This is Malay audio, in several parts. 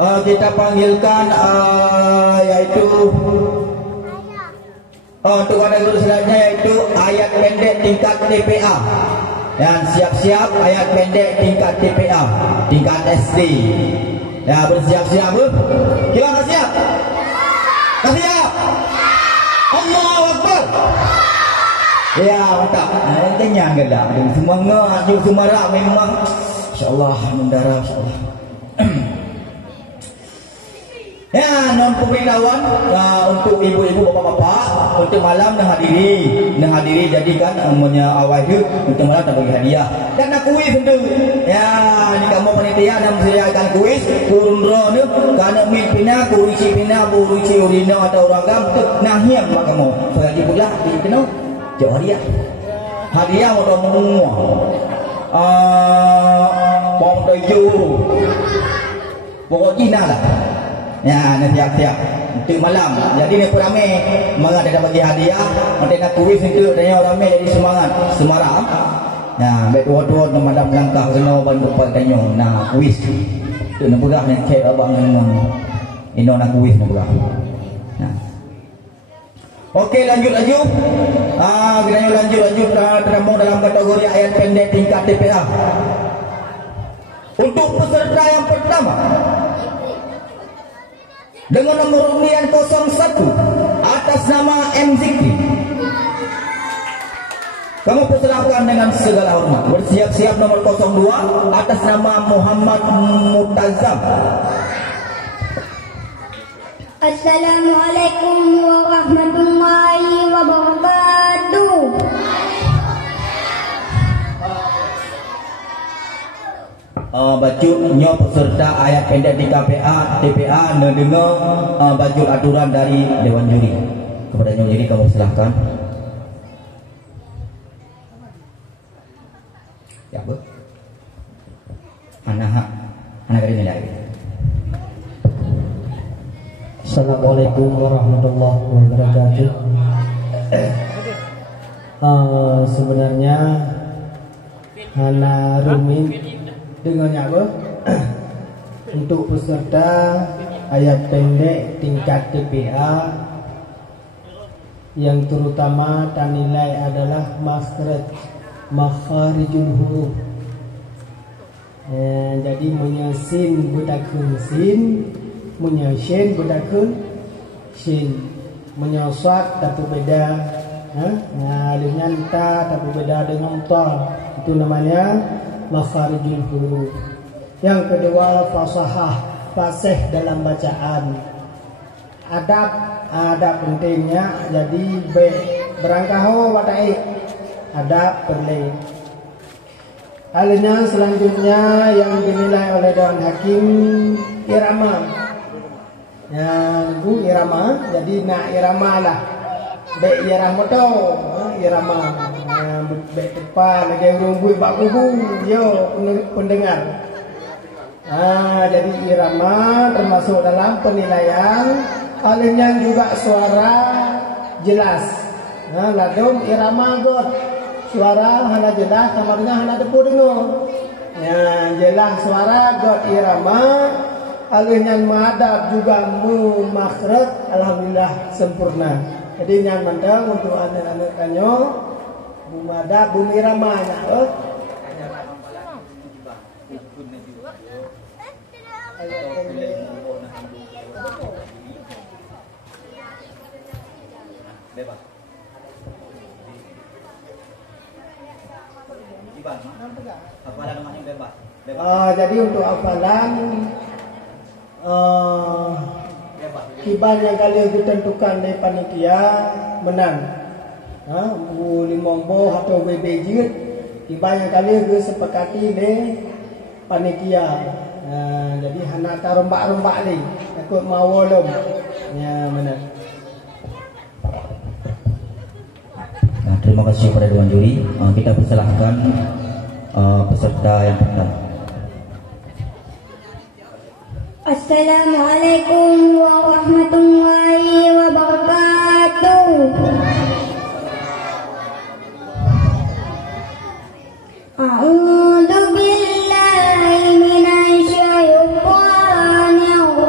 kita panggilkan yaitu untuk pada guru selanjutnya yaitu ayat pendek tingkat TPA. Dan siap-siap ayat pendek tingkat TPA, tingkat SD. Ya, bersiap-siap bu. Kita siap? Siap? Allahu Akbar. Ya, mantap. Yang kenyang ke tak? Semangat, semangat memang. InsyaAllah, mendarah insyaAllah. Ya, non pemberitahuan untuk ibu-ibu, bapak-bapak untuk malam nak hadiri jadikan umumnya awal itu untuk malam tak bagi hadiah dan nak kuis untuk ya ni kamu panitia dan sediakan kuis turun roh ni kana min pina kurisi pina buruci urina atau ragam untuk nahiam mak kamu selagi pula di kena jauh hadiah motor semua bom tuju pokok Cina lah. Ya, nanti siap-siap untuk malam. Jadi ni ramai semangat dia bagi hadiah. Nanti nak kuis itu tanya ramai jadi semangat, semarak. Nah, baik dua-dua malam langkah kena bantu tanya. Nah, kuis. Tu nak berah nak cek abang dengan ino nak kuis nak berah. Nah. Okey, lanjut. Kita lanjut terambung dalam kategori ayat pendek tingkat TPA. Untuk peserta yang pertama dengan nomor undian 01 atas nama M. Zikri. Kamu persilakan dengan segala hormat. Bersiap-siap nomor 02 atas nama Muhammad Mutazam. Assalamualaikum warahmatullahi wabarakatuh. Baju nyo peserta ayat pendek di TPA mendengar baju aturan dari Dewan Juri. Kepada Dewan Juri kamu silakan. Ya bu. Anak kali nilai. Assalamualaikum warahmatullahi wabarakatuh. Sebenarnya Hana Rumin dengannya apa? Untuk peserta ayat pendek tingkat TPA yang terutama dan nilai adalah makharijul huruf. Jadi menyasin bedakun sin, menyasin bedakun sin, menyasat tapi beda. Dengan ta tapi beda dengan ta. Itu namanya makharijul huruf. Yang kedua fasih dalam bacaan. Adab pentingnya. Jadi berangkaho watai adab perlu. Halnya selanjutnya yang dinilai oleh Dewan Hakim irama. Bu irama. Jadi nak irama lah. Baik irama tu irama. Baik depan lagi rumbut bak kubu yo pendengar. Jadi irama termasuk dalam penilaian. Halnya juga suara jelas. Ladum irama god. Suara hana jelas kamarnya hana depu dengar. Jelas suara god irama. Halnya madab juga makhraj alhamdulillah sempurna. Jadi yang mandang untuk anak-anak kanyo bumada bumirama nya jadi untuk hafalan kiban yang kalian ditentukan dari panitia menang. Bu limombo atau BBJ kiban yang kalian sepakati di panitia. Jadi hana rombak-rombak ni takut mau lom. Ya benar. Terima kasih kepada Dewan Juri. Kita persilahkan peserta yang pertama. Assalamualaikum warahmatullahi wabarakatuh. A'udzu billahi minasy syaithanir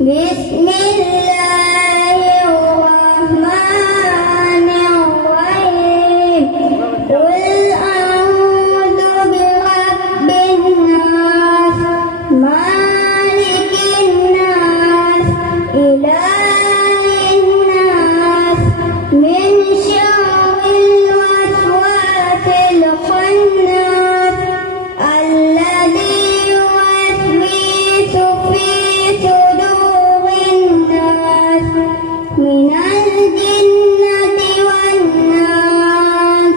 Bismillahirrahmanirrahim. Qul a'udzu birabbin nas, malikin nas, ilahin nas, min syarril waswasil khannas, alladzi yuwaswisu fi sudurin nas, minal jinnati wan nas.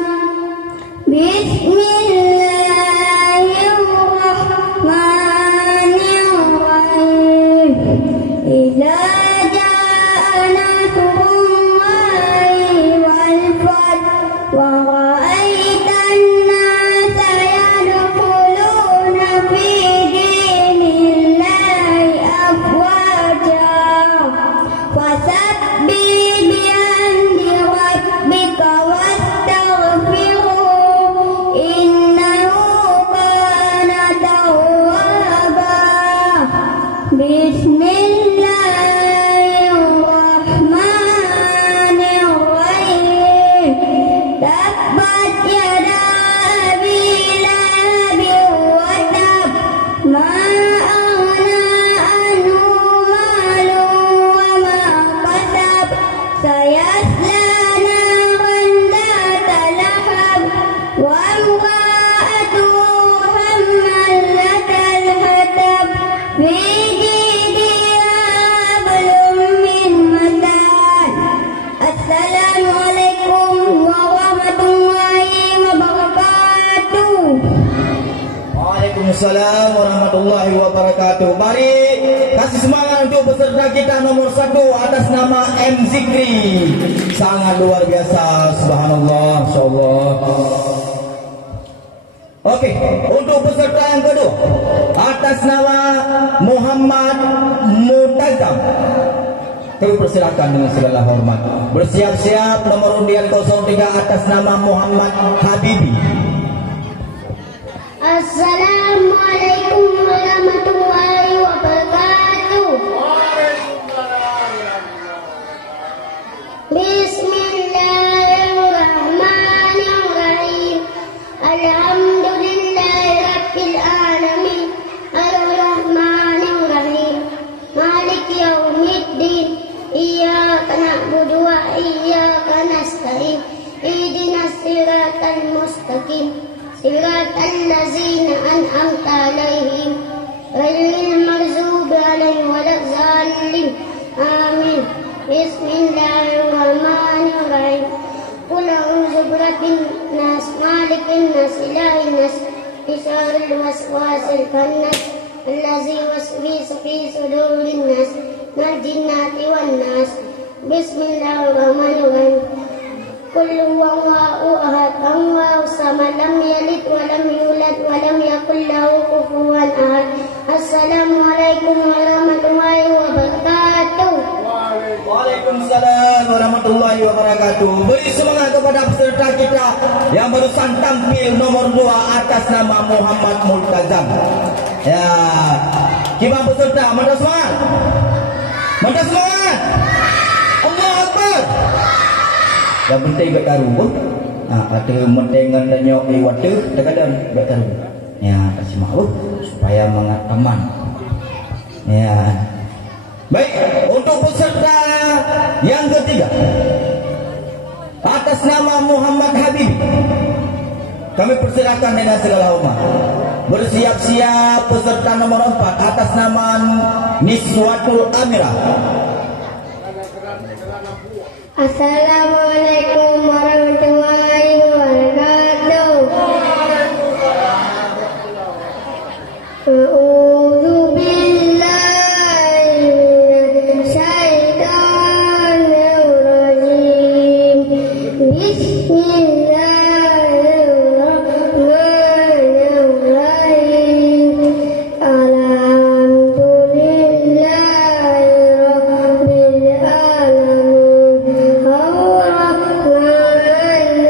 Bismillahirrahmanirrahim. Idza jaa nasrullahi wal fath wa ra'aitan nasa yadkhuluna fi dinillahi afwaja fasabbih bihamdi rabbika wastaghfirhu innahu kana tawwaba. Bismillahirrahmanirrahim. Tabbat yada abi lahabin wa tab, ma aghna anhu maluhu wa ma kasab, sayasla naran dhata lahab, wa imra'atuhu hammalatal hatab, fi jidiha hablum min masad. Assalamualaikum warahmatullahi wabarakatuh. Waalaikumsalam warahmatullahi wabarakatuh. Mari kasih semangat untuk peserta kita nomor 1 atas nama M Zikri. Sangat luar biasa, subhanallah, insyaallah. Oke, untuk peserta yang kedua atas nama Muhammad Multazam, kami persilakan dengan segala hormat. Bersiap-siap nomor undian 03 atas nama Muhammad Habibi. Assalamualaikum warahmatullahi wabarakatuh. Bismillahirrahmanirrahim. Alhamdulillahi rabbil alamin. Ar-Rahmanir-Rahim. Maliki yaumiddin. Iyyaka na'budu wa iyyaka nasta'in. Ihdinas siratal mustaqim. Siratal ladzina an'amta 'alaihim ghairil maghdubi 'alaihim waladdallin. Amin. Bismillahirrahmanirrahim. Qul a'udzu birabbin nas, malikin nas, ilahin nas, min syarril waswasil khannas, alladzi yuwaswisu fi sudurin nas, minal jinnati wan nas. Bismillahirrahmanirrahim. Qul huwallahu ahad, Allahu samad, lam yalid wa lam yulad wa lam yakul lahu kufuwan ahad. Assalamualaikum warahmatullahi wabarakatuh. Waalaikumsalam warahmatullahi wabarakatuh. Beri semangat kepada peserta kita yang barusan tampil nomor 2 atas nama Muhammad Multazam. Ya, kita peserta, mantap semangat. Mantap semangat. Allahu Akbar. Yang penting baik taruh. Kata mendengar dan nyok di waktu terkadang baik taruh. Ya, kasih maaf supaya mengaman. Ya. Baik, untuk peserta yang ketiga atas nama Muhammad Habib, kami persilakan dengan segala hormat. Bersiap-siap peserta nomor 4 atas nama Niswatul Amirah. Assalamualaikum warahmatullahi wabarakatuh. A'udzu billahi minasy syaithanir rajim. Bismillahirrahmanirrahim. Alhamdulillahirabbil alamin. Ar-Rahmanir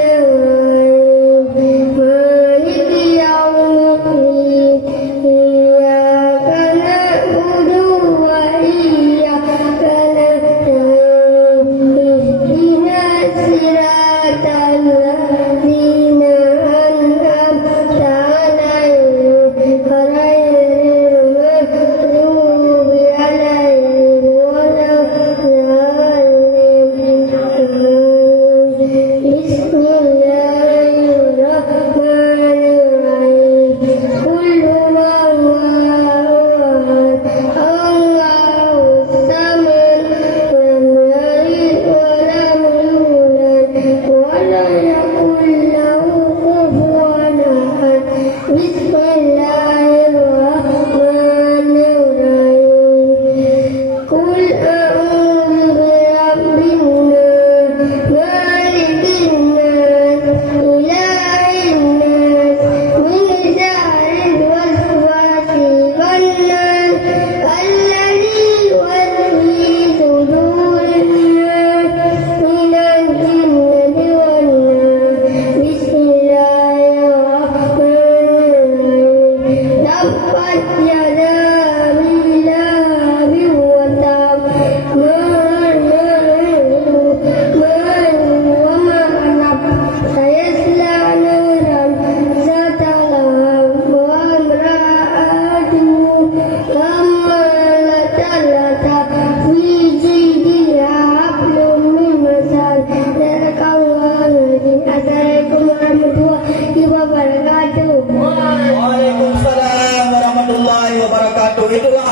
مخلدة في جيدها حبل من مسد. بارك الله فيكم. Assalamualaikum warahmatullahi wabarakatuh. Waalaikumsalam warahmatullahi wabarakatuh. Itulah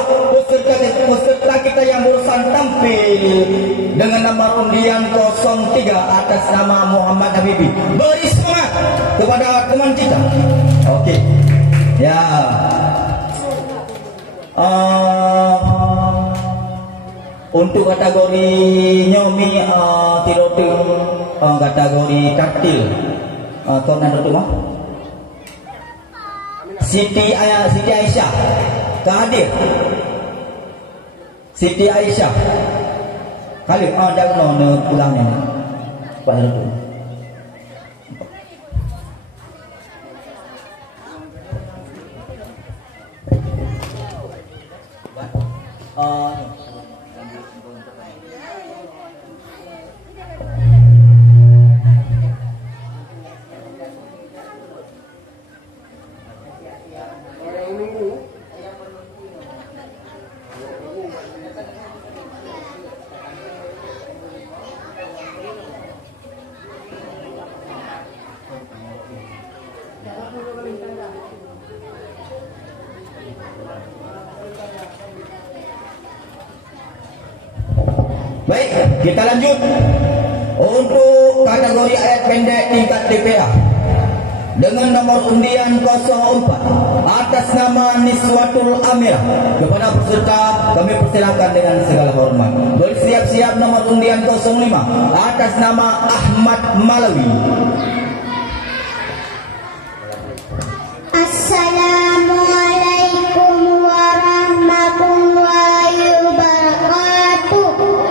peserta kita yang barusan tampil dengan nomor undian 03 atas nama Muhammad Habibi. Beri semangat kepada teman kita. Okey. Ya. Untuk kategori nyomi tiroting kategori kartil. Tornado tu mah. Siti Aisyah kehadir. Siti Aisyah kali jangan mau pulangnya pada tu. Baik, kita lanjut. Untuk kategori ayat pendek tingkat TPA dengan nomor undian 04 atas nama Niswatul Amirah. Kepada peserta kami persilakan dengan segala hormat. Bersiap-siap nomor undian 05 atas nama Ahmad Malawi. Assalamualaikum warahmatullahi wabarakatuh.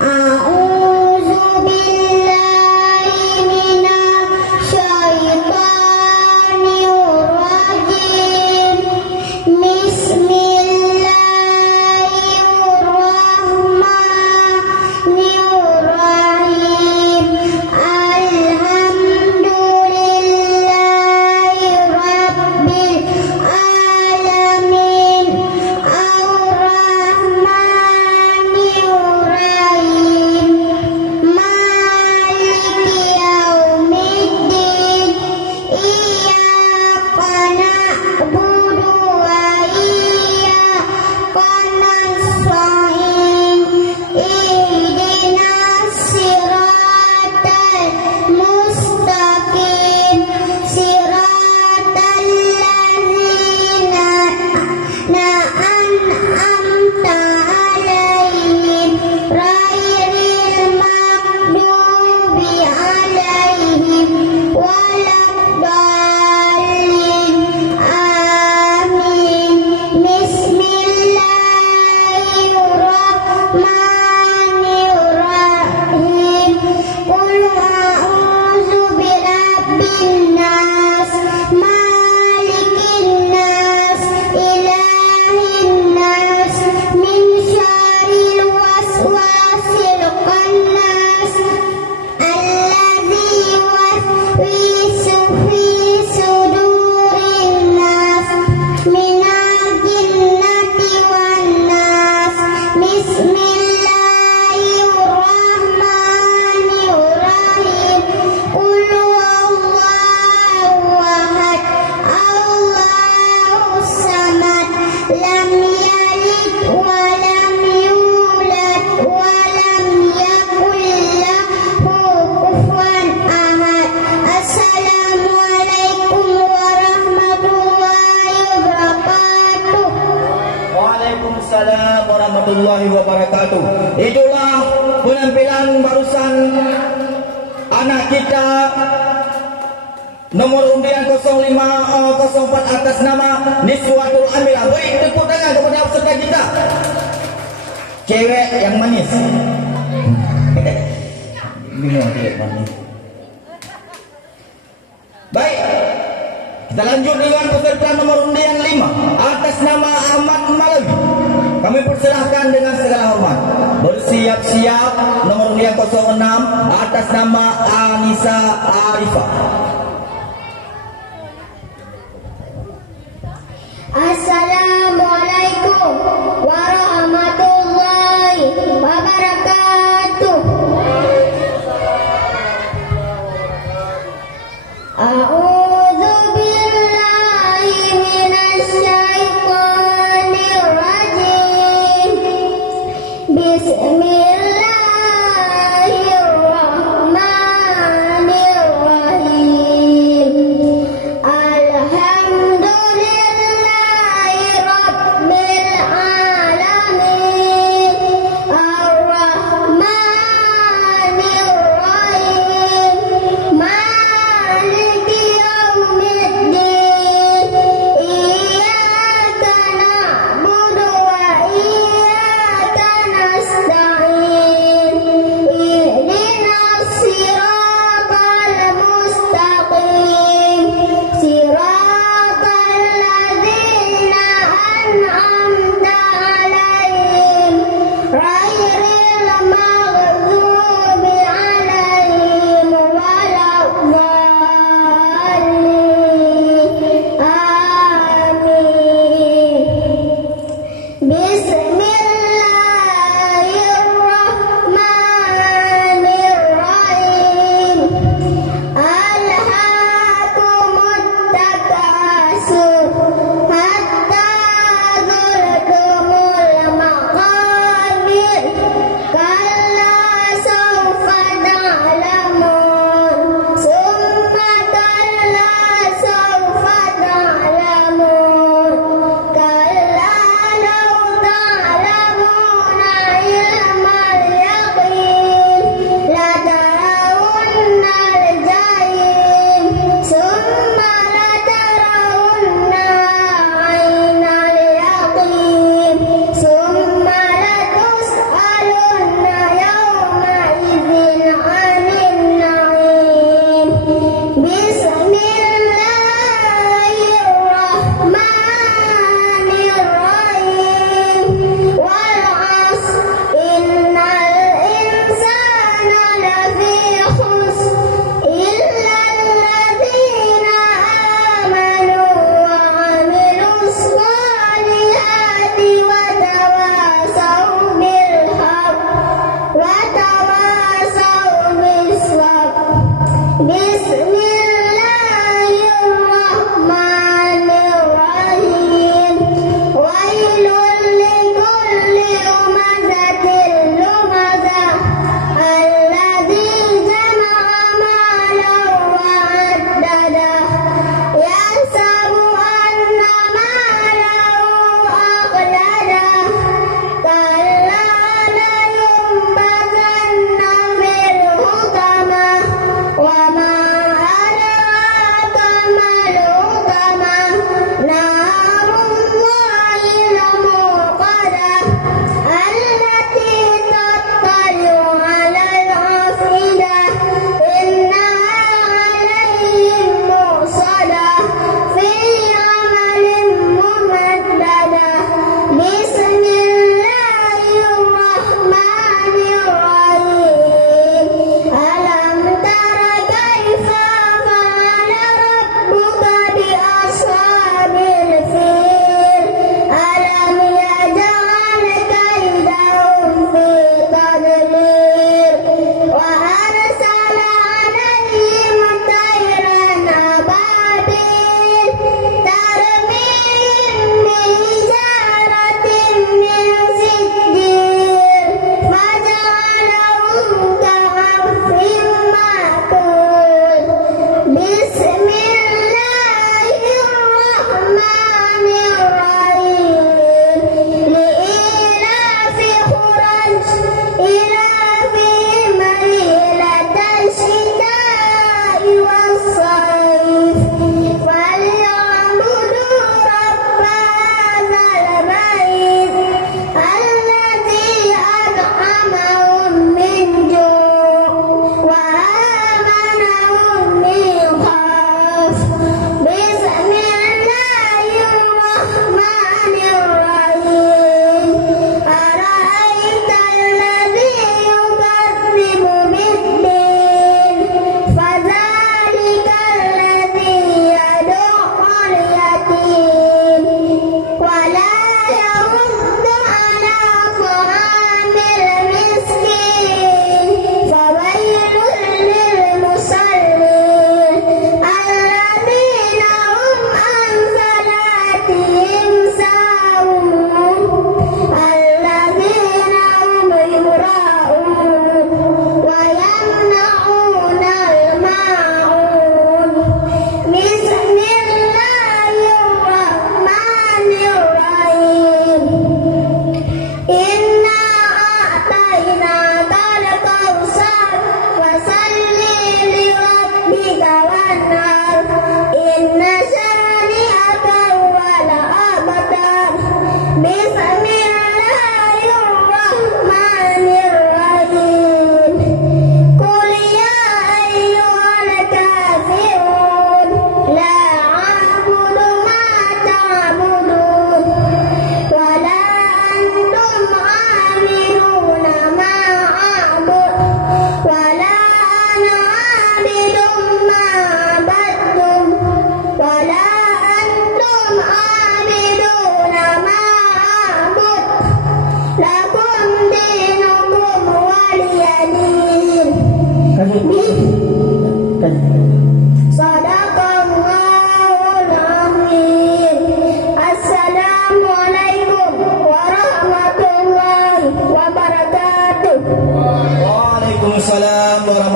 A'udzu billahi minasyaitonir rajim. Bismillahirrahmanirrahim. Alhamdulillahi rabbil alamin. Ar-Rahmanir-Rahim. Maliki yaumiddin. Iyyaka na'budu wa iyyaka nasta'in. Ihdinas siratal mustaqim. Siratal ladzina an'amta 'alaihim ghairil maghdubi 'alaihim waladdallin. Amin. Bismillahirrahmanirrahim. Qul a'udzu birabbin nas, malikin nas, ilahin nas, min syarril waswasil khannas, alladzi yuwaswisu fi sudurin nas, minal jinnati wan nas. Bismillahirrahmanirrahim. Qul huwallahu ahad, Allahus samad, lam yalid wa lam yulad wa lam yakul lahu kufuwan ahad. Assalamualaikum warahmatullahi wabarakatuh. Waalaikumsalam warahmatullahi wabarakatuh. Itulah penampilan barusan anak kita nomor undian 0504 atas nama Niswatul Amirah. Beri tepuk tangan kepada peserta kita. Cewek yang manis. Bingung cewek manis. Baik, kita lanjut dengan peserta nomor undian 5 atas nama Ahmad Malawi. Kami persilahkan dengan segala hormat. Bersiap-siap nomor undian 06 atas nama Anissa Arifah.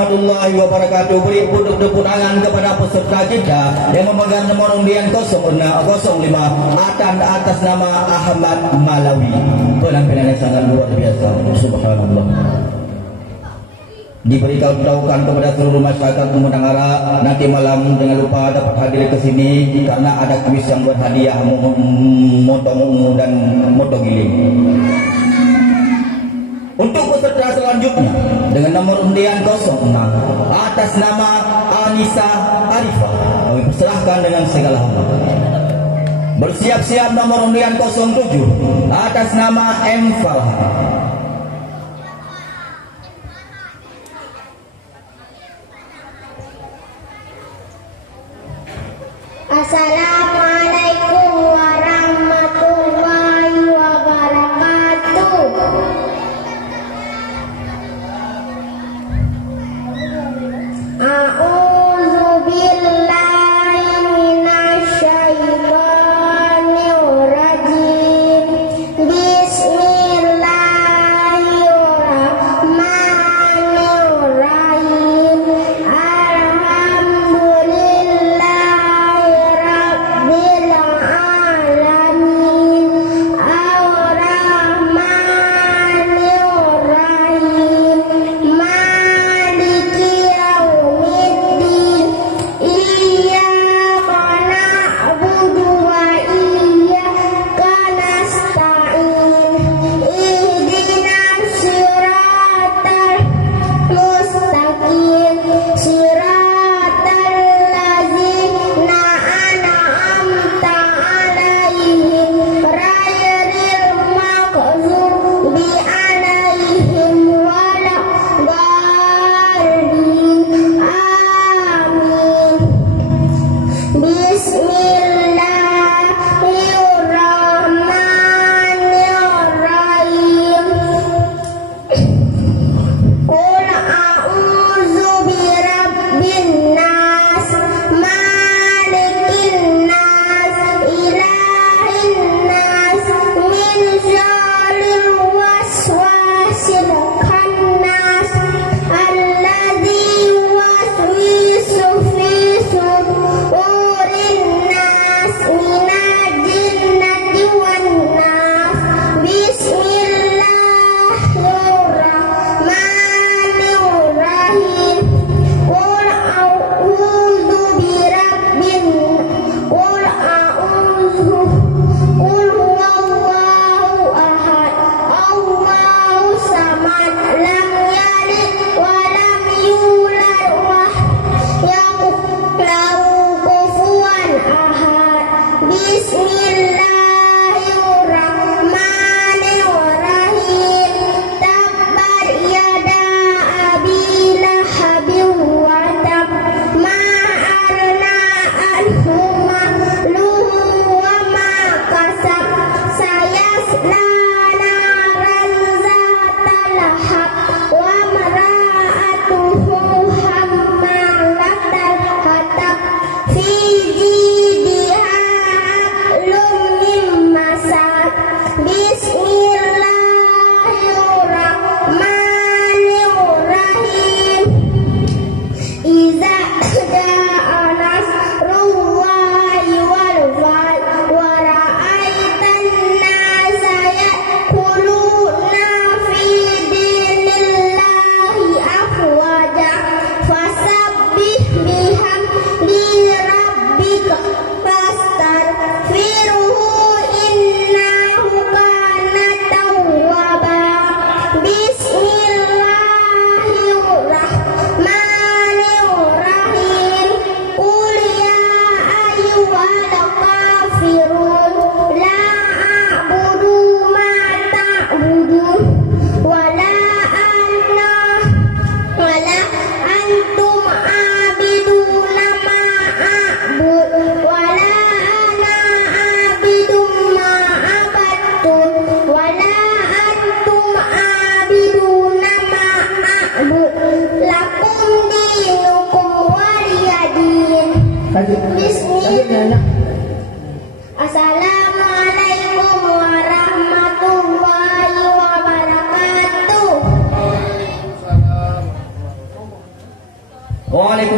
warahmatullahi wabarakatuh. Beri tepuk tangan kepada peserta kita yang memegang nomor undian 05 atas nama Ahmad Malawi. Penampilan yang sangat luar biasa. Subhanallah. Diberitahukan kepada seluruh masyarakat Sumedang Ara, nanti malam jangan lupa dapat hadir ke sini karena ada kuis yang berhadiah moto dan moto giling. Untuk peserta selanjutnya dengan nomor undian 06 atas nama Anissa Arifah, kami persilahkan dengan segala hormat. Bersiap-siap nomor undian 07 atas nama M Farhan. Assalamualaikum warahmatullahi wabarakatuh. A'udzu billahi minasyaitonir rajim. Bismillah.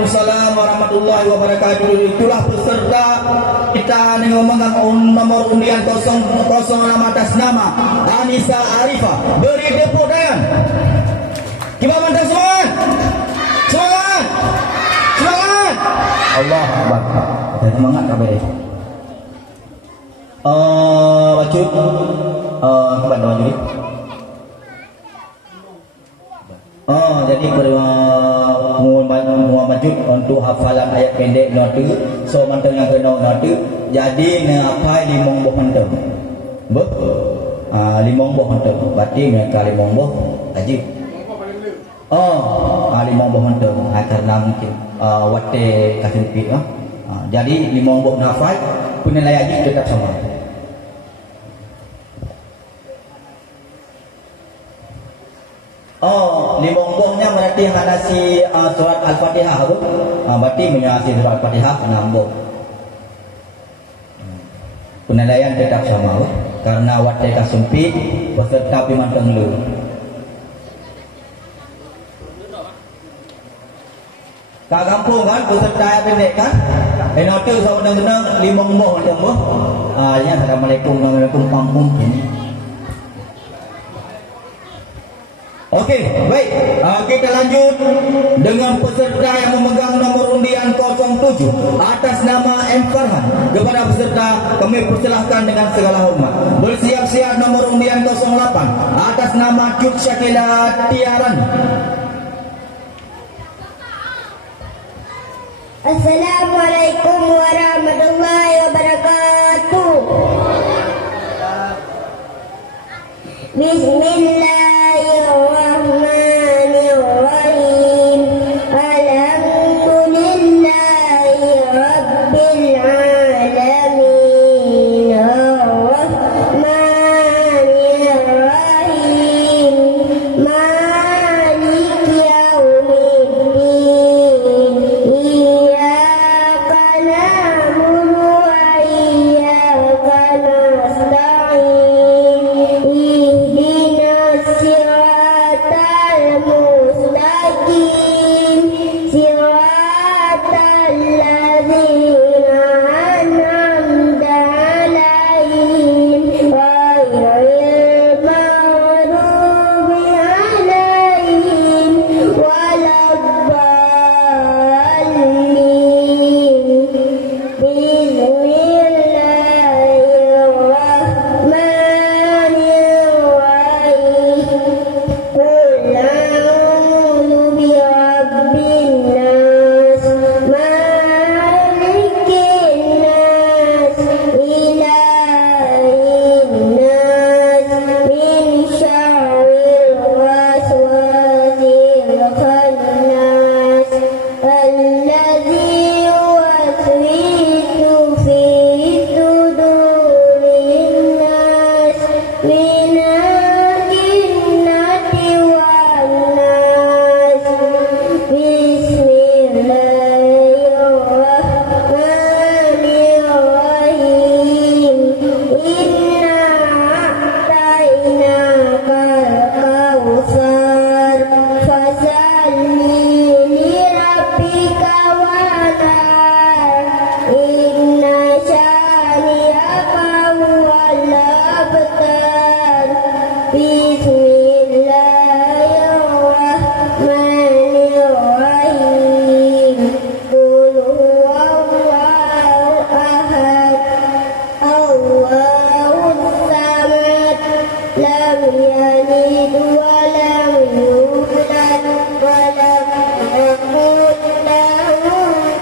Waalaikumsalam warahmatullahi wabarakatuh. Itulah peserta kita yang memegang nomor undian 006 atas nama Anissa Arifah. Beri tepuk tangan. Kita mantap semangat. Semangat. Semangat. Allah Akbar. Kita semangat kabeh. Wajib. Kepada wajib. Jadi Muhammad untuk hafalan ayat pendek nota so manteng yang kena nota jadi apa limong boh manteng limong boh manteng berarti mereka limong boh haji limong boh manteng karena mungkin wate kasempit jadi limong boh nafai penilaian haji tetap sama. Limong bohnya berarti hanasi surat Al-Fatihah tu. Berarti menyasi surat Al-Fatihah enam boh. Penilaian tetap sama karena watte kasumpi peserta pimanteng lu. Kak kampung kan peserta pendek kan? Enote sama dengan limong boh macam boh. Ya assalamualaikum kampung ini. Okey, baik. Kita lanjut dengan peserta yang memegang nomor undian 07 atas nama M. Farhan. Kepada peserta kami persilahkan dengan segala hormat. Bersiap-siap nomor undian 08 atas nama Cut Syakila Tiaran. Assalamualaikum warahmatullahi wabarakatuh. Bismillahirrahmanirrahim. Alhamdulillahi rabbil alamin. Ar-Rahmanirrahim. Maliki yaumiddin. Iyyaka na'budu wa iyyaka nasta'in. Ihdinas siratal mustaqim. Siratal ladzina an'amta 'alaihim ghairil maghdubi 'alaihim waladdallin. Bismillahirrahmanirrahim. Qul a'udzu birabbin nas, malikin nas, ilahin nas, min syarril waswasil khannas, alladzi yuwaswisu fi sudurin nas, minal jinnati wan nas. Bismillahirrahmanirrahim. Inna a'tainakal kautsar, fasalli lirabbika wanhar. Inna syani'aka huwal abtar. Bismillahirrahmanirrahim. Qul huwallahu ahad, Allahus samad, lam yalid wa lam yulad wa lam yakul lahu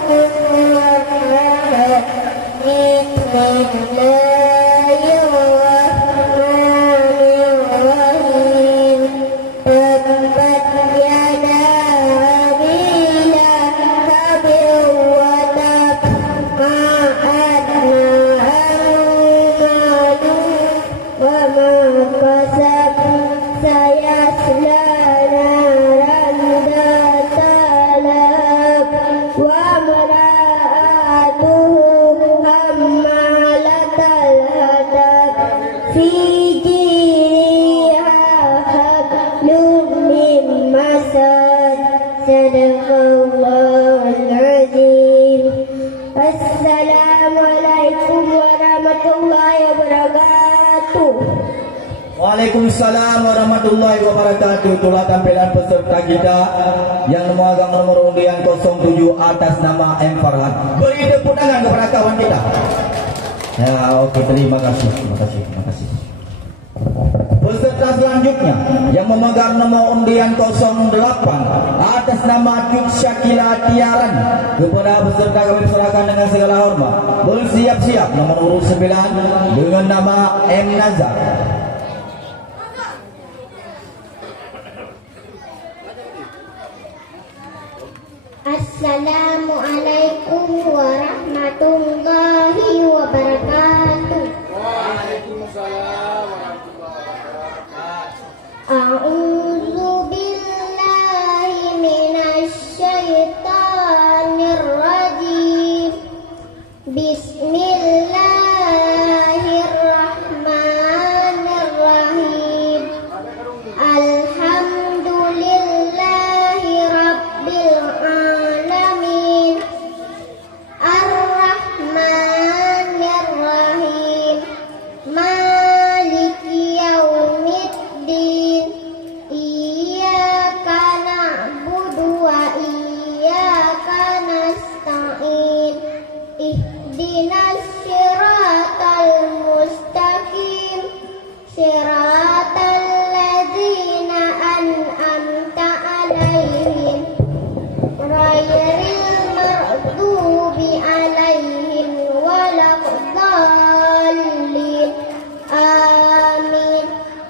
kufuwan ahad. Bismillahirrahmanirrahim. Tabbat yada abi lahabin wa tab. Ma agna anhu wa ma kasab. Sayasla naran dhata lahab. Wa imra'atuhu hammalatal hatab. Fi jidha hablum min masad. Sadaqallahul wabarakatuh. Waalaikumsalam warahmatullahi wabarakatuh. Itulah tampilan peserta kita yang memegang nomor undian 07 atas nama M. Farhan. Beri tepuk tangan kepada kawan kita. Ya, oke, terima kasih. Terima kasih. Terima kasih. Peserta selanjutnya yang memegang nomor undian 08 atas nama Cuk Syakila Tiaran. Kepada peserta kami persilakan dengan segala hormat bersiap-siap nomor urut 9 dengan nama M. Nazar. Assalamualaikum warahmatullahi wabarakatuh. Waalaikumsalam warahmatullahi wabarakatuh. A'udzu billahi minasy syaithanir rajim. Bismillahirrahmanirrahim. Alhamdulillahi rabbil alamin. Ar-Rahmanir-Rahim. Maliki yaumiddin. Iyyaka na'budu wa iyyaka nasta'in. Ihdinas siratal mustaqim. Siratal ladzina an'amta 'alaihim ghairil maghdubi 'alaihim waladdallin. Amin.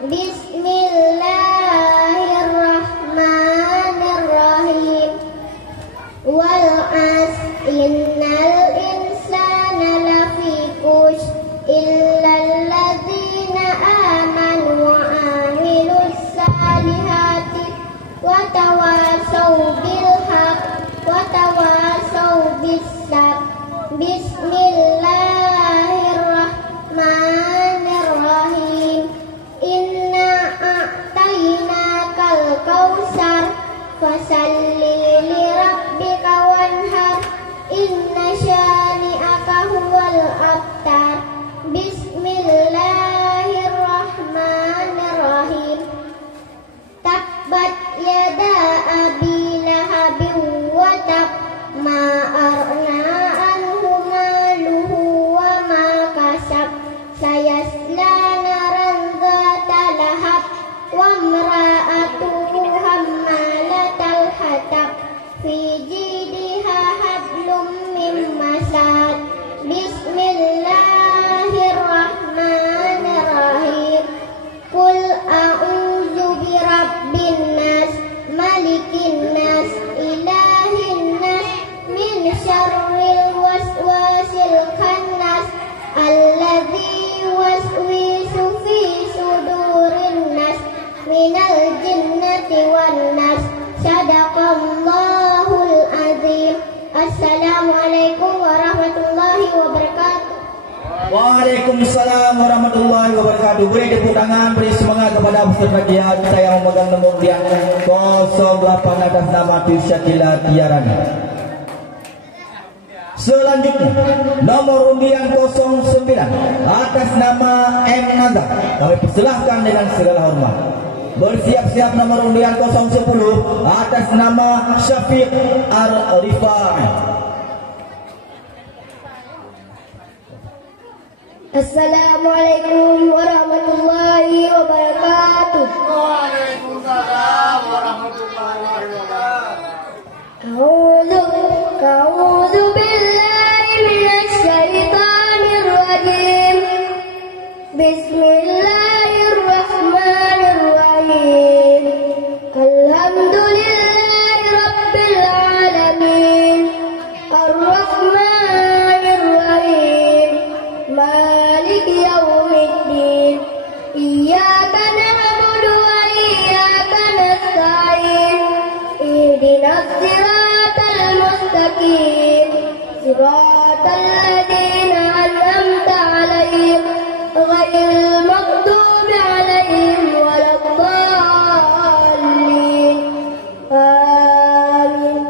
Bismillahirrahmanirrahim. Wal 'asr innal insana lafi khusr illal ladzina amanu wa 'amilus salihati wa tawasaw bil haqq wa tawasaw bis sabr. Bismillahirrahmanirrahim. Inna a'tainakal kautsar fasalli li rabbika wanhar. Inna syani'aka huwal abtar. Bismillahirrahmanirrahim. Tabbat yada abi lahabin wa tab. Ma arna anhu maluhu wa ma kasab. Sayasla naran dzata lahab. Wa imra'atuhu hammalatal hatab. Fi jidha hablum min masad. Bismillahirrahmanirrahim. Qul a'udzu birabbin nas, malikin nas, ilahin nas, min syarril waswasil khannas, alladzi yuwaswisu fi sudurin nas, minal jinnati wan nas. Sadaqallahul azim. Assalamualaikum warahmatullahi wabarakatuh. Waalaikumsalam warahmatullahi wabarakatuh. Beri tepuk tangan, beri semangat kepada peserta kita yang memegang nomor undian 08 atas nama Cuk Syakila Tiaran. Selanjutnya nomor undian 09 atas nama M. Nazar. Kami persilahkan dengan segala hormat. Bersiap-siap nomor undian 010 atas nama Syafiq Ar-Rifai. Assalamualaikum warahmatullahi wabarakatuh. Waalaikumsalam warahmatullahi wabarakatuh. A'udzu billahi minasy syaithanir rajim. Bismillahirrahmanirrahim. Alhamdulillahi rabbil alamin. Ar-Rahmanir Rahim. Maliki yaumiddin. Iyyaka na'budu wa iyyaka nasta'in. Ihdinas siratal mustaqim. Siratal ladzina an'amta 'alaihim ghairil maghdubi 'alaihim waladdallin. Amin.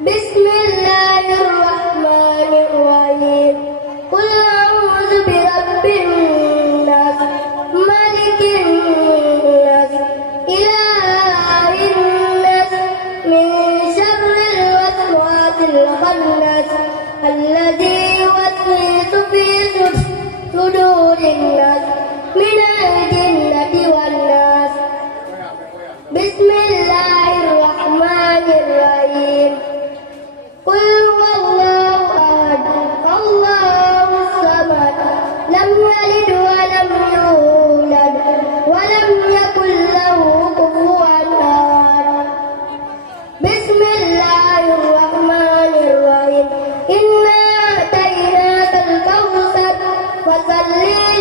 Bismillahirrahmanirrahim. Qul a'udzu birabbil الناس من الجنة والناس بسم الله الرحمن الرحيم قل هو الله أحد الله الصمد لم يلد ولم يولد ولم يكن له كفوا أحد بسم الله الرحمن الرحيم إنا أعطيناك الكوثر فصل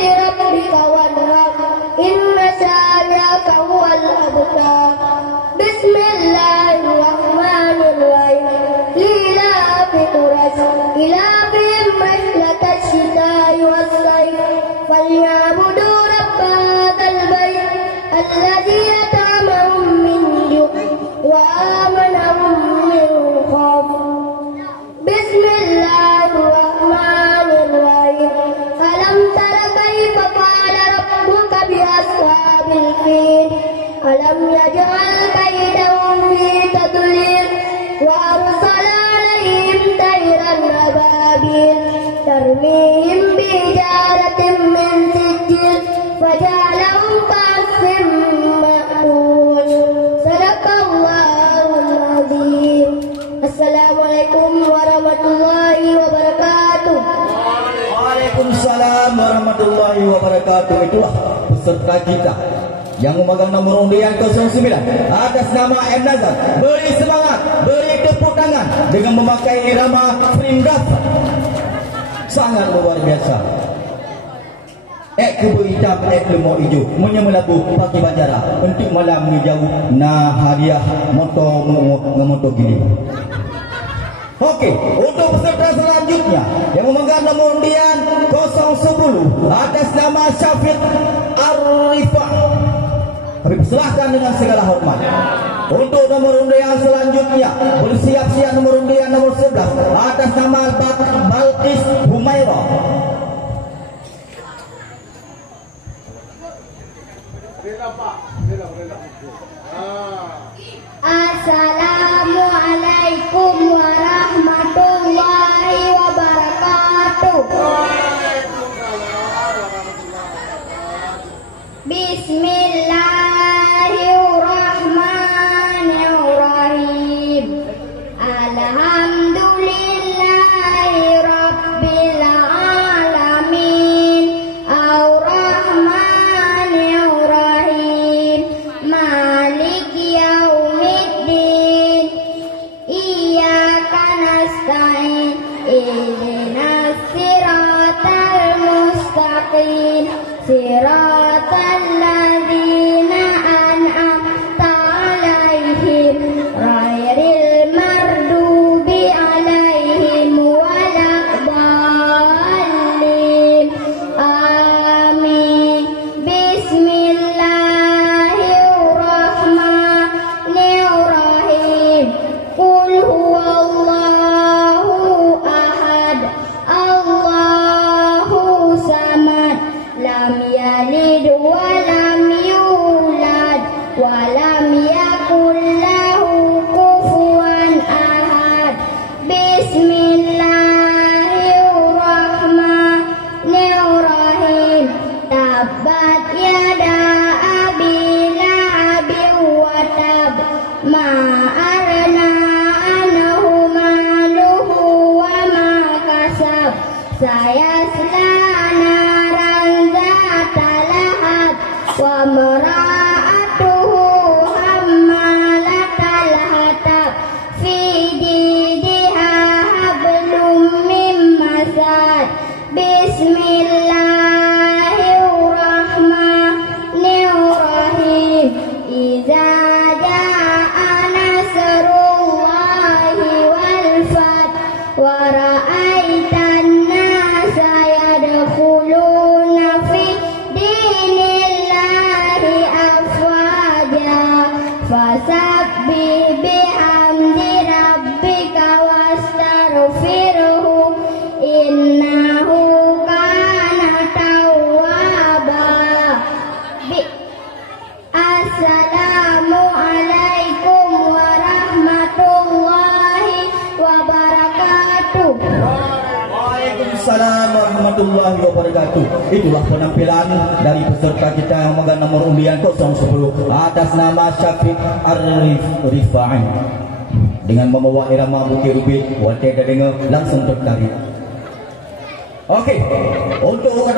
لربك وانحر إن شانئك هو الأبتر بسم الله الرحمن الرحيم لإلاف قريش إلافهم رحلة الشتاء والصيف فليعبدوا رب هذا البيت الذي أطعمهم من جوع وآمنهم من خوف بسم الله الرحمن الرحيم ألم تر كيف فعل ربك بأصحاب الفيل ألم يجعل كيدهم في تضليل وأرسل عليهم طيرا أبابيل ترميهم بحجارة من سجيل فجعلهم كعصف مأكول صدق الله العظيم. Assalamualaikum warahmatullahi wabarakatuh. Waalaikumsalam warahmatullahi wabarakatuh. Itulah peserta kita yang memegang nomor undian 09 atas nama M. Nazar. Beri semangat, beri tepuk tangan dengan memakai irama Frimdaf. Sangat luar biasa. Kebu hitam, lemok hijau menyemelabu pagi banjara untuk malam hijau nah hadiah motor motor gini. Okey, untuk peserta selanjutnya yang memegang nomor undian 010 atas nama Syafiq Arifah. Kami persilahkan dengan segala hormat. Untuk nomor undian selanjutnya bersiap-siap nomor undian nomor 11 atas nama Balqis Humairah. Assalamualaikum warahmatullahi wabarakatuh. Bismillahirrahmanirrahim. Alhamdulillahi rabbil alamin. Ar-Rahmanir-Rahim. Malik yaumiddin. Iyyaka nasta'in. Ihdinas siratal mustaqim. Siratal ladzina an'amta 'alaihim ghairil maghdubi 'alaihim waladdallin. Amin. Bismillahirrahmanirrahim. Qul huwallahu ahad. Allahu samad. Lam yalid wa lam yulad wa lam yakul lahu kufuwan ahad. Bismillahirrahmanirrahim. Tabbat yada abi lahabin wa tab. Ma arna anhu maluhu wa ma kasab. Sayasla naran zata lahab wa mara'atuhu hammalatal hatab fi jidiha hablum min masad. Bismillahirrahmanirrahim. Iza ja'a nasrullahi wal fath wa ra'aitan nasa yadkhuluna fi dinillahi warahmatullahi wabarakatuh. Itulah penampilan dari peserta kita yang memegang nomor undian 010 atas nama Syafiq Arif Rifai. Dengan membawa irama Bukit Rubit, wanita dah dengar langsung tertarik. Okey, untuk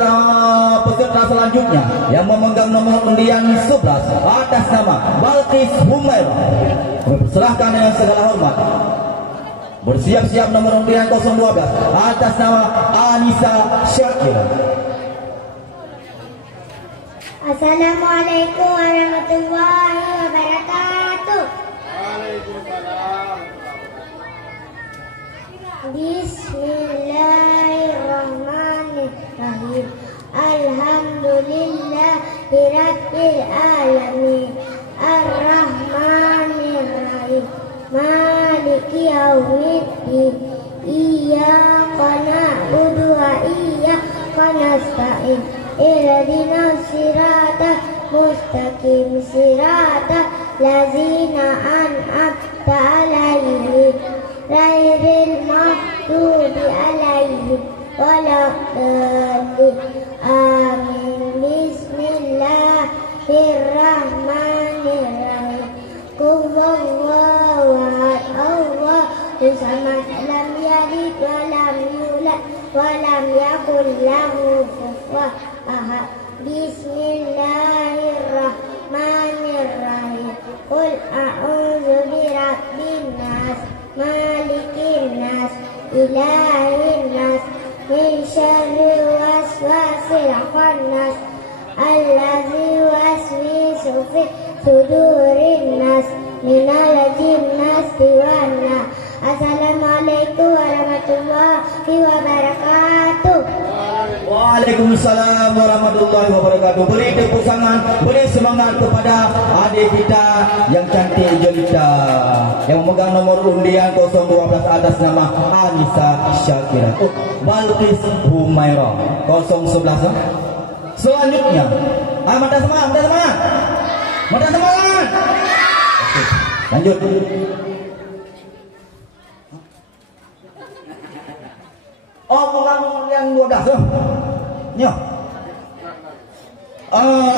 peserta selanjutnya yang memegang nomor undian 11 atas nama Balqis Humairah, kami persilahkan dengan segala hormat. Bersiap-siap nomor undian 012 atas nama Anissa Syakira. Assalamualaikum warahmatullahi wabarakatuh. Bismillahirrahmanirrahim. Alhamdulillahirabbil alamin. Ar-Rahmanirrahim. Maliki yaumiddin. Iyyaka na'budu wa iyyaka nasta'in. Ihdinas siratal mustaqim. Siratal ladzina an'amta 'alaihim ghairil maghdubi 'alaihim waladdallin. Amin. Bismillahirrahmanirrahim. Qul huwallahu ahad. Allahu samad. Lam yalid wa lam yulad wa lam yakul lahu kufuwan ahad. Bismillahirrahmanirrahim. Qul a'udzu birabbin nas, malikin nas, ilahin nas, min syarril waswasil khannas, allazi waswisu fi sudurin nas, minal jinnati wan nas. Assalamualaikum warahmatullahi wabarakatuh. Waalaikumsalam warahmatullahi wabarakatuh. Beri tepuk tangan, beri semangat kepada adik kita yang cantik jelita yang memegang nomor undian 012 atas nama Anissa Syakira. Balqis Humairah 011. Selanjutnya, mata semangat, mata semangat. Mata semangat. Oke, lanjut. Oh, pemegang yang 12 Nyo.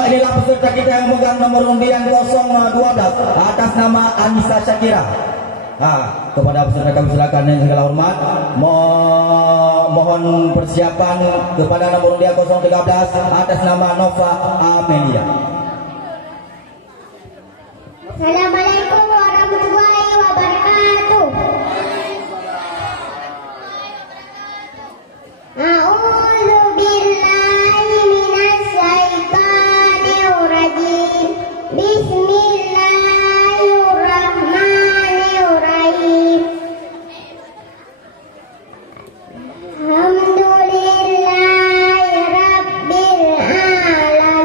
Inilah peserta kita yang memegang nomor undian 012 atas nama Anissa Syakira. Kepada peserta kami silakan dengan segala hormat mohon persiapan kepada nomor undian 013 atas nama Nova Amelia. Assalamualaikum warahmatullahi wabarakatuh. A'udzu billahi minasy syaithanir rajim. Bismillahirrahmanirrahim. Alhamdulillahirabbil alamin.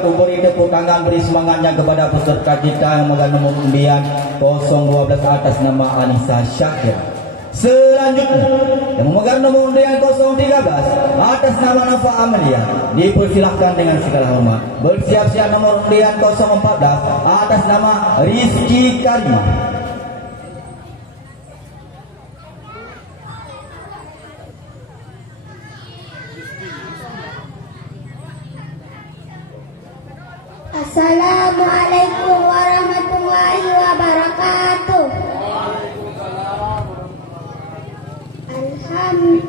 wabarakatuh. Beri tepuk tangan, beri semangatnya kepada peserta kita yang memegang nomor undian 012 atas nama Anissa Syakir. Selanjutnya yang memegang nomor undian 013 atas nama Nafa Amalia, dipersilahkan dengan segala hormat. Bersiap-siap nomor undian 014 atas nama Rizky Karima. Assalamualaikum warahmatullahi wabarakatuh.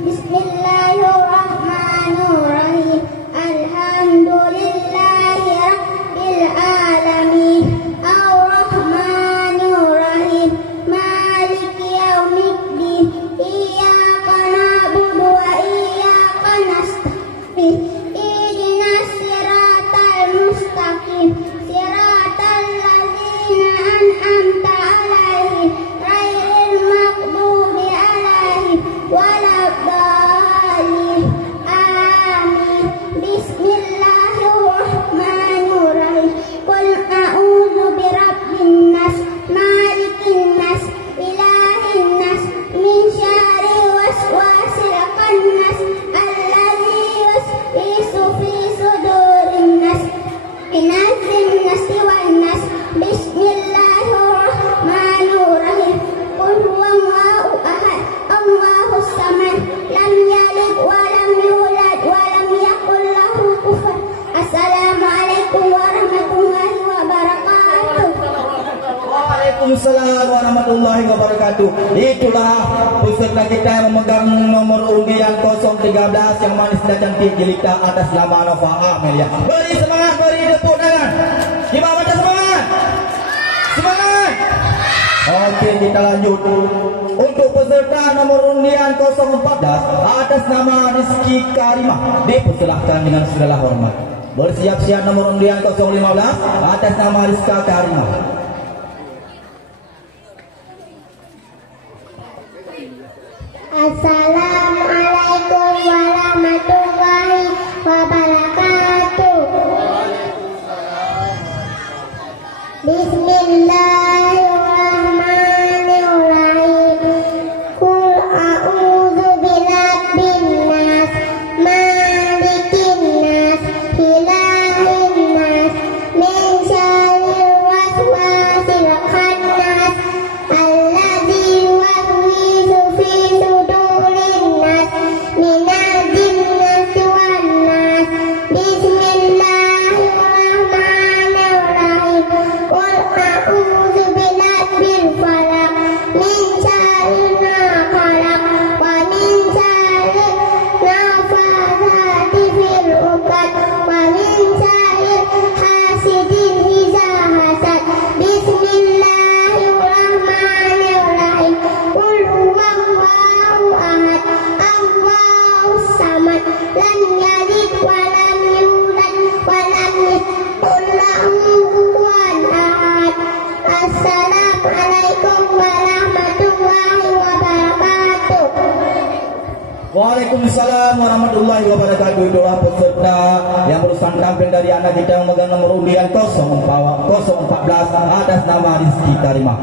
Bismillahirrahmanirrahim. Alhamdulillahi rabbil alamin. Ar-Rahmanirrahim. Maliki yaumiddin. Iyyaka na'budu wa iyyaka nasta'in. Ihdinas siratal mustaqim. Siratal ladzina an'amta 'alaihim ghairil maghdubi 'alaihim waladdallin. Amin. Bismillahirrahmanirrahim. Qul a'udzu birabbin nas, malikin nas, ilahin nas, min syarri waswasil khannas, alladzi yuwaswisu fi sudurin nas, minazin nasi wan nas. Bismillahirrahmanirrahim. Qul huwallahu ahad, Allahus samad, lam yalid wa lam yulad wa lam yakul lahu kufuwan. Assalamualaikum warahmatullahi wabarakatuh. Waalaikumsalam warahmatullahi wabarakatuh. Itulah peserta kita yang memegang nomor undian 013 yang manis dan cantik jelita atas nama Nova Amelia. Beri semangat, beri tepuk tangan. Gimana baca semangat? Semangat. Oke, kita lanjut. Untuk peserta nomor undian 014 atas nama Rizky Karimah, dipersilahkan dengan segala hormat. Bersiap-siap nomor undian 015 atas nama Rizka Karimah. Assalamualaikum warahmatullahi wabarakatuh. Bismillahirrahmanirrahim. Qul a'udzu birabbin nas, malikin nas, ilahin nas, min syarril waswasil khannas, alladzi yuwaswisu fi sudurin nas, minal jinnati wan nas. Bismillahirrahmanirrahim. Qul a'udzu birabbil falaq, min syarri ma khalaq, wa min syarri nafathati fil 'uqad, wa min syarri hasidin idza hasad. Bismillahirrahmanirrahim. Qul huwallahu ahad, Allahus samad, lam yalid wa lam yulad wa lam yakul lahu kufuwan ahad. Assalamualaikum warahmatullahi wabarakatuh. Waalaikumsalam warahmatullahi wabarakatuh. Itulah peserta yang berusaha tampil dari anak kita yang memegang nomor undian 014 atas nama Rizky Karimah.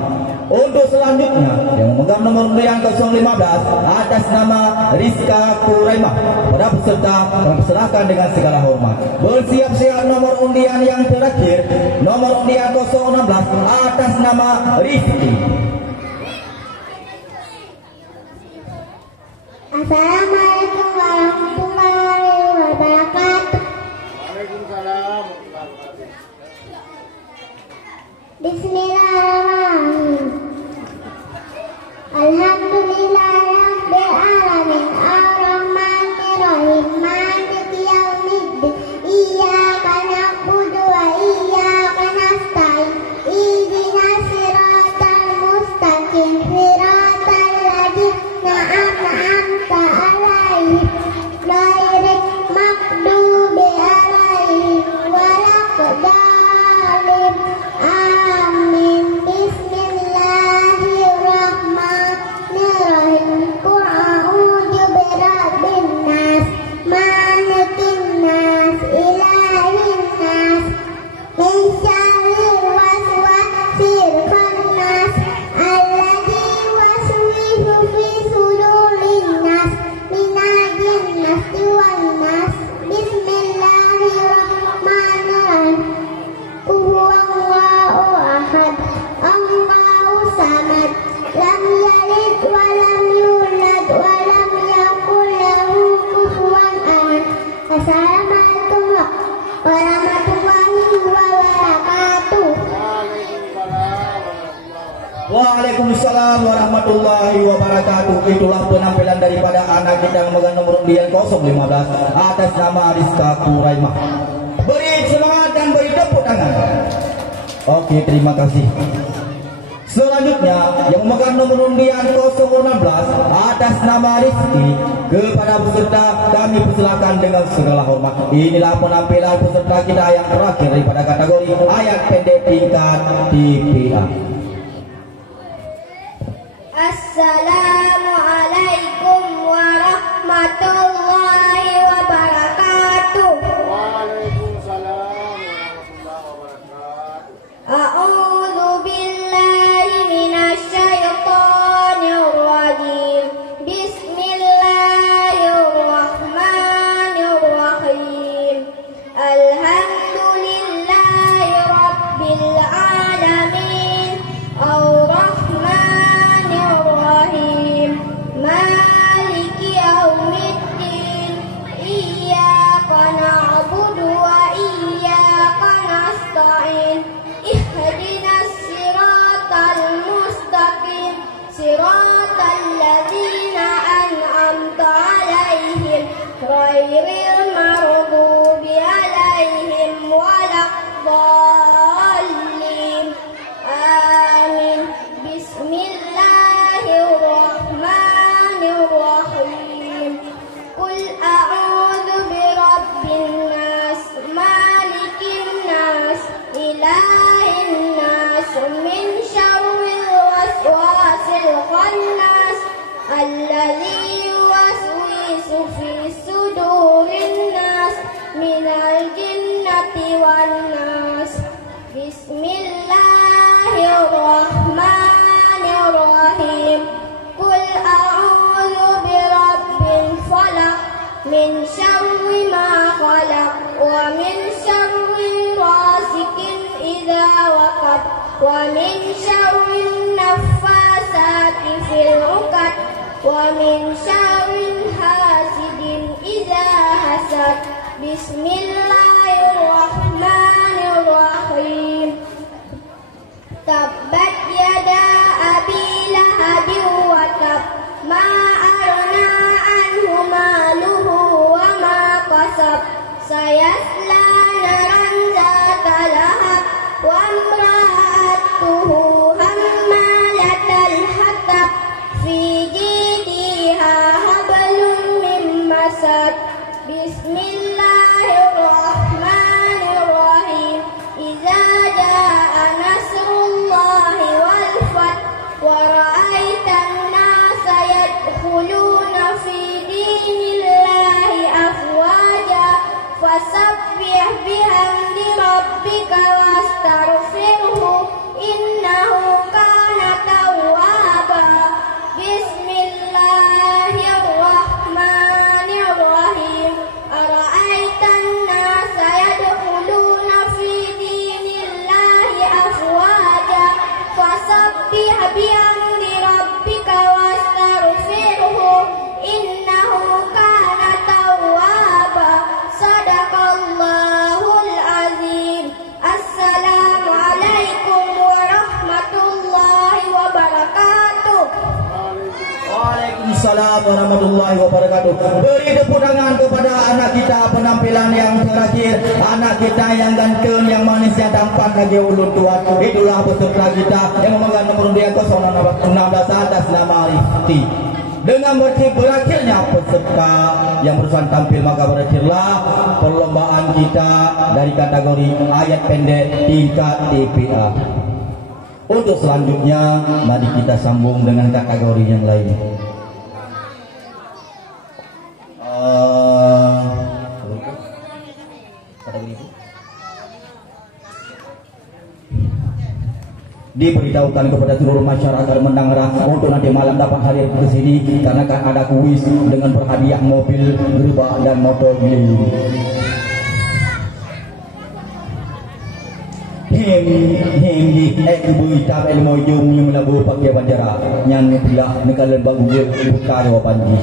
Untuk selanjutnya yang memegang nomor undian 015 atas nama Rizka Kuraimah, pada peserta mempersilahkan dengan segala hormat. Bersiap-siap nomor undian yang terakhir, nomor undian 016 atas nama Rizky. Assalamualaikum warahmatullahi wabarakatuh. Bismillahirrahmanirrahim. Alhamdulillahirabbil alamin, ar-rahmanirrahim, maliki yaumiddin, iyyaka na'budu wa iyyaka nasta'in, ihdinas siratal mustaqim, siratal ladzina an'amta 'alaihim ghairil maghdubi 'alaihim waladdallin. Amin. huwallahu ahad, Allahu samad, lam yalid wa lam yulad wa lam yakul lahu kufuwan ahad. Assalamualaikum warahmatullahi wabarakatuh. Waalaikumsalam warahmatullahi wabarakatuh. Itulah penampilan daripada anak kita yang memegang nomor undian 015 atas nama Rizka Quraimah. Beri semangat dan beri tepuk tangan. Oke, terima kasih. Selanjutnya yang memegang nomor undian 016 atas nama Rizki, kepada peserta kami persilakan dengan segala hormat. Inilah penampilan peserta kita yang terakhir daripada kategori ayat pendek tingkat TPA. Assalamualaikum warahmatullahi wabarakatuh. Waalaikumsalam warahmatullahi wabarakatuh. A'udzu billahi minasy syaithanir rajim. Bismillahirrahmanirrahim. Alhamdulillahi rabbil alamin. Ar-Rahmanir Rahim. Maliki yaumiddin. Iyyaka na'budu wa iyyaka nasta'in. Ihdinas siratal mustaqim. Siratal ladzina an'amta 'alaihim ghairil maghdubi 'alaihim waladdallin. Amin. Bismillahirrahmanirrahim. Qul a'udzu birabbin nas, malikin nas, ilahin nas, min syarril waswasil khannas, alladzi yuwaswisu fi sudurin nas, minal jinnati wan nas. Bismillahirrahmanirrahim. Qul a'udzu birabbil falaq, min syarri ma khalaq, wa min syarri ghasikin idza waqab, wa min syarri naffasati fil 'uqad, wa min syarri hasidin idza hasad. Bismillahirrahmanirrahim. Tabbat yada abi lahabin wa tab, ma aghna anhu maluhu wa ma kasab, sayasla naran zata lahab, wa imra'atuhu hammalatal hatab, fi jidiha hablum min masad. Bismillahirrahmanirrahim. Idza jaa nasrullahi wal fath, wa ra'aitan nasa yadkhuluna fi dinillahi afwaja, fasabbih bihamdi rabbika wastaghfirhu, innahu kana tawwaba. Bismillahirrahmanirrahim. Ara'aitan nasa yadkhuluna fi dinillahi afwaja, fasabbih bihamdi rabbika wastaghfirhu, innahu kana tawwaba. Sadaqallahul azim. Assalamualaikum warahmatullahi wabarakatuh. Waalaikumsalam warahmatullahi wabarakatuh. Beri tepuk tangan kepada anak kita penampilan yang terakhir, anak kita yang ganteng, yang manis, yang tampan lagi ulun tua. Itulah peserta kita yang memegang nomor undian 016 atas nama Rifti. Dengan berakhirnya peserta yang berusaha tampil, maka berakhirlah perlombaan kita dari kategori ayat pendek tingkat TPA. Untuk selanjutnya, mari kita sambung dengan kategori yang lain. Diberitahukan kepada seluruh masyarakat mendengar untuk nanti malam dapat hadir ke sini karena akan ada kuis dengan berhadiah mobil, gerobak dan motor giling. ke berita ilmu jom yang melabu pakai banjara yang tidak nekalan bagu dia buka jawapan di